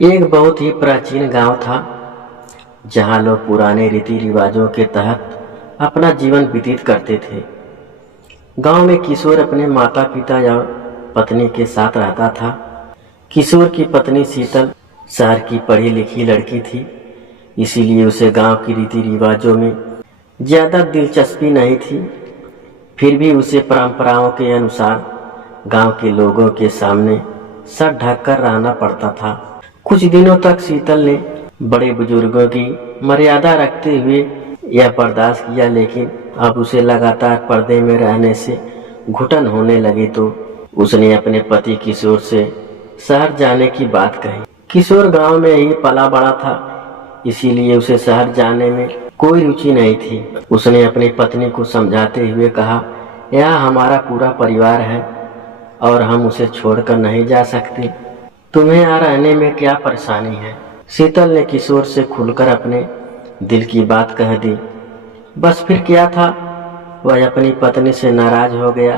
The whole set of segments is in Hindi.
एक बहुत ही प्राचीन गांव था जहां लोग पुराने रीति रिवाजों के तहत अपना जीवन व्यतीत करते थे। गांव में किशोर अपने माता पिता और पत्नी के साथ रहता था। किशोर की पत्नी शीतल शहर की पढ़ी लिखी लड़की थी, इसीलिए उसे गांव की रीति रिवाजों में ज़्यादा दिलचस्पी नहीं थी। फिर भी उसे परंपराओं के अनुसार गांव के लोगों के सामने सर ढक कर रहना पड़ता था। कुछ दिनों तक शीतल ने बड़े बुजुर्गों की मर्यादा रखते हुए यह बर्दाश्त किया, लेकिन अब उसे लगातार पर्दे में रहने से घुटन होने लगी तो उसने अपने पति किशोर से शहर जाने की बात कही। किशोर गांव में ही पला बड़ा था, इसीलिए उसे शहर जाने में कोई रुचि नहीं थी। उसने अपनी पत्नी को समझाते हुए कहा, यह हमारा पूरा परिवार है और हम उसे छोड़कर नहीं जा सकते। तुम्हें यहाँ रहने में क्या परेशानी है? शीतल ने किशोर से खुलकर अपने दिल की बात कह दी। बस फिर क्या था, वह अपनी पत्नी से नाराज हो गया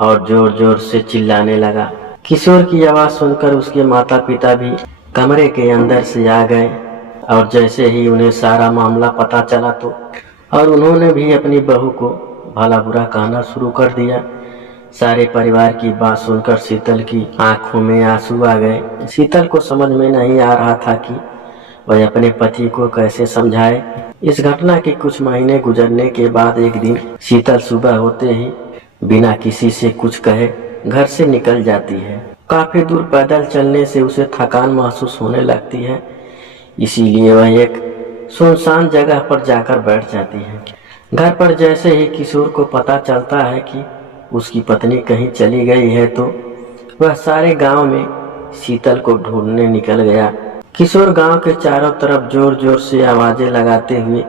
और जोर जोर से चिल्लाने लगा। किशोर की आवाज़ सुनकर उसके माता पिता भी कमरे के अंदर से आ गए और जैसे ही उन्हें सारा मामला पता चला तो और उन्होंने भी अपनी बहू को भला बुरा कहना शुरू कर दिया। सारे परिवार की बात सुनकर शीतल की आंखों में आंसू आ गए। शीतल को समझ में नहीं आ रहा था कि वह अपने पति को कैसे समझाए। इस घटना के कुछ महीने गुजरने के बाद एक दिन शीतल सुबह होते ही बिना किसी से कुछ कहे घर से निकल जाती है। काफी दूर पैदल चलने से उसे थकान महसूस होने लगती है, इसीलिए वह एक सुनसान जगह पर जाकर बैठ जाती है। घर पर जैसे ही किशोर को पता चलता है कि उसकी पत्नी कहीं चली गई है तो वह सारे गांव में शीतल को ढूंढने निकल गया। किशोर गांव के चारों तरफ जोर जोर से आवाजें लगाते हुए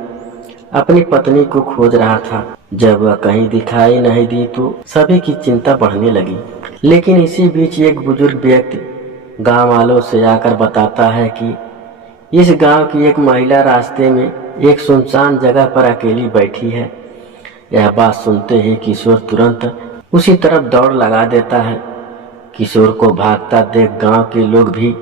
अपनी पत्नी को खोज रहा था। जब वह कहीं दिखाई नहीं दी तो सभी की चिंता बढ़ने लगी। लेकिन इसी बीच एक बुजुर्ग व्यक्ति गांव वालों से आकर बताता है कि इस गांव की एक महिला रास्ते में एक सुनसान जगह पर अकेली बैठी है। यह बात सुनते ही किशोर तुरंत उसी तरफ दौड़ लगा देता है। किशोर को भागता देख गांव के लोग भी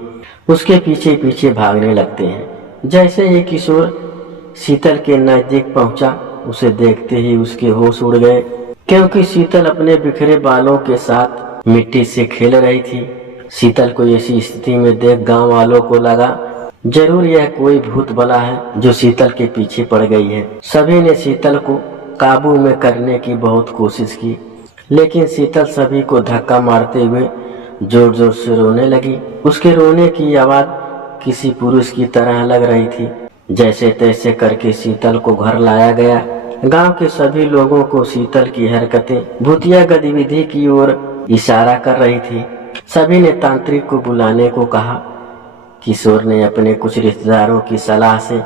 उसके पीछे पीछे भागने लगते हैं। जैसे ही किशोर शीतल के नजदीक पहुंचा, उसे देखते ही उसके होश उड़ गए, क्योंकि शीतल अपने बिखरे बालों के साथ मिट्टी से खेल रही थी। शीतल को ऐसी स्थिति में देख गांव वालों को लगा जरूर यह कोई भूत बला है जो शीतल के पीछे पड़ गई है। सभी ने शीतल को काबू में करने की बहुत कोशिश की, लेकिन शीतल सभी को धक्का मारते हुए जोर जोर से रोने लगी। उसके रोने की आवाज किसी पुरुष की तरह लग रही थी। जैसे तैसे करके शीतल को घर लाया गया। गांव के सभी लोगों को शीतल की हरकतें भूतिया गतिविधि की ओर इशारा कर रही थी। सभी ने तांत्रिक को बुलाने को कहा। किशोर ने अपने कुछ रिश्तेदारों की सलाह से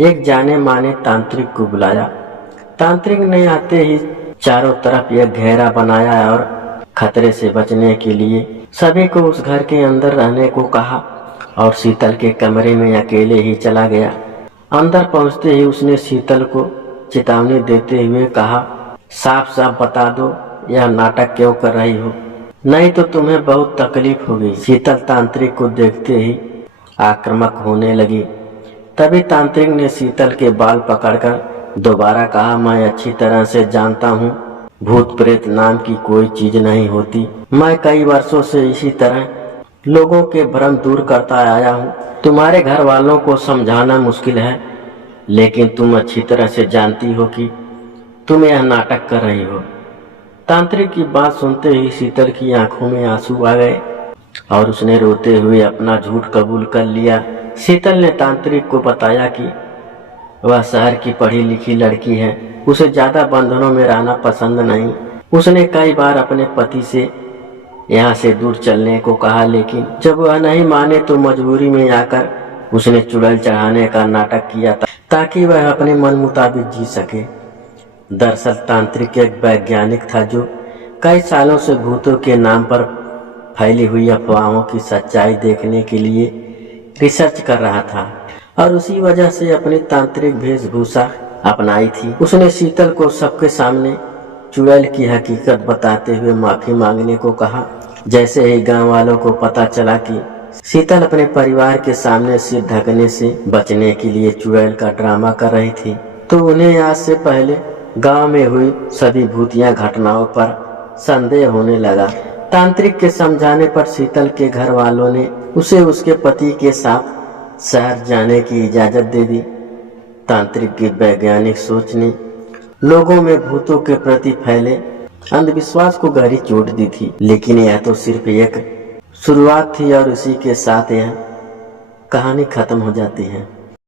एक जाने माने तांत्रिक को बुलाया। तांत्रिक ने आते ही चारों तरफ एक घेरा बनाया और खतरे से बचने के लिए सभी को उस घर के अंदर रहने को कहा और शीतल के कमरे में अकेले ही चला गया। अंदर पहुंचते ही उसने शीतल को चेतावनी देते हुए कहा, साफ साफ बता दो यह नाटक क्यों कर रही हो, नहीं तो तुम्हें बहुत तकलीफ होगी। शीतल तांत्रिक को देखते ही आक्रामक होने लगी। तभी तांत्रिक ने शीतल के बाल पकड़कर दोबारा कहा, मैं अच्छी तरह से जानता हूँ भूत प्रेत नाम की कोई चीज नहीं होती। मैं कई वर्षों से इसी तरह लोगों के भ्रम दूर करता आया हूँ। तुम्हारे घर वालों को समझाना मुश्किल है, लेकिन तुम अच्छी तरह से जानती हो कि तुम यह नाटक कर रही हो। तांत्रिक की बात सुनते ही शीतल की आंखों में आंसू आ गए और उसने रोते हुए अपना झूठ कबूल कर लिया। शीतल ने तांत्रिक को बताया कि वह शहर की पढ़ी लिखी लड़की है, उसे ज्यादा बंधनों में रहना पसंद नहीं। उसने कई बार अपने पति से यहाँ से दूर चलने को कहा, लेकिन जब वह नहीं माने तो मजबूरी में आकर उसने चुड़ैल चढ़ाने का नाटक किया था ताकि वह अपने मन मुताबिक जी सके। दरअसल तांत्रिक एक वैज्ञानिक था जो कई सालों से भूतों के नाम पर फैली हुई अफवाहों की सच्चाई देखने के लिए रिसर्च कर रहा था और उसी वजह से अपनी तांत्रिक वेशभूषा अपनाई थी। उसने शीतल को सबके सामने चुड़ैल की हकीकत बताते हुए माफी मांगने को कहा। जैसे ही गांव वालों को पता चला कि शीतल अपने परिवार के सामने सिर ढकने से बचने के लिए चुड़ैल का ड्रामा कर रही थी, तो उन्हें आज से पहले गांव में हुई सभी भूतिया घटनाओं पर संदेह होने लगा। तांत्रिक के समझाने पर शीतल के घर वालों ने उसे उसके पति के साथ शहर जाने की इजाजत दे दी। तांत्रिक की वैज्ञानिक सोच ने लोगों में भूतों के प्रति फैले अंधविश्वास को गहरी चोट दी थी, लेकिन यह तो सिर्फ एक शुरुआत थी और इसी के साथ यह कहानी खत्म हो जाती है।